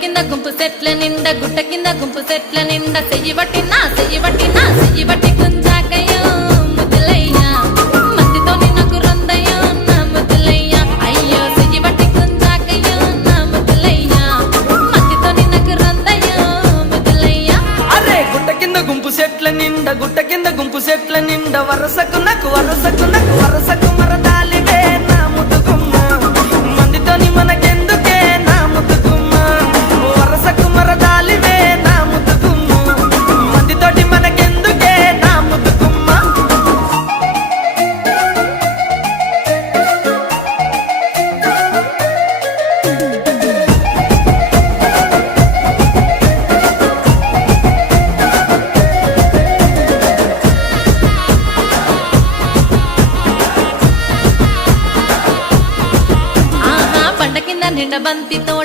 కింద గుంపు సెట్ల నిండా గుట్ట కింద గుంపు సెట్ల నిండా చెయ్యి బట్టి గుంజాకయ్యో ముద్దులయ్యా మందితో నాకు రొందయ్యో నా ముద్దులయ్యా అయ్యో చెయ్యి బట్టి గుంజాకయ్యో నా ముద్దులయ్యా మందితో నాకు రొందయ్యో ముద్దులయ్యా. అరే గుట్ట కింద గుంపు సెట్ల నిండా వరసకు మరదాలివే నా ముద్దుగుమ్మ మందితోని మనకెందుకే నా ముద్దుగుమ్మ వరసకు మరదాలివే నా ముద్దుగుమ్మ మందితోటి మనకెందుకే నా ముద్దుగుమ్మ. ఆహా పంట కింద నిండ బంతితో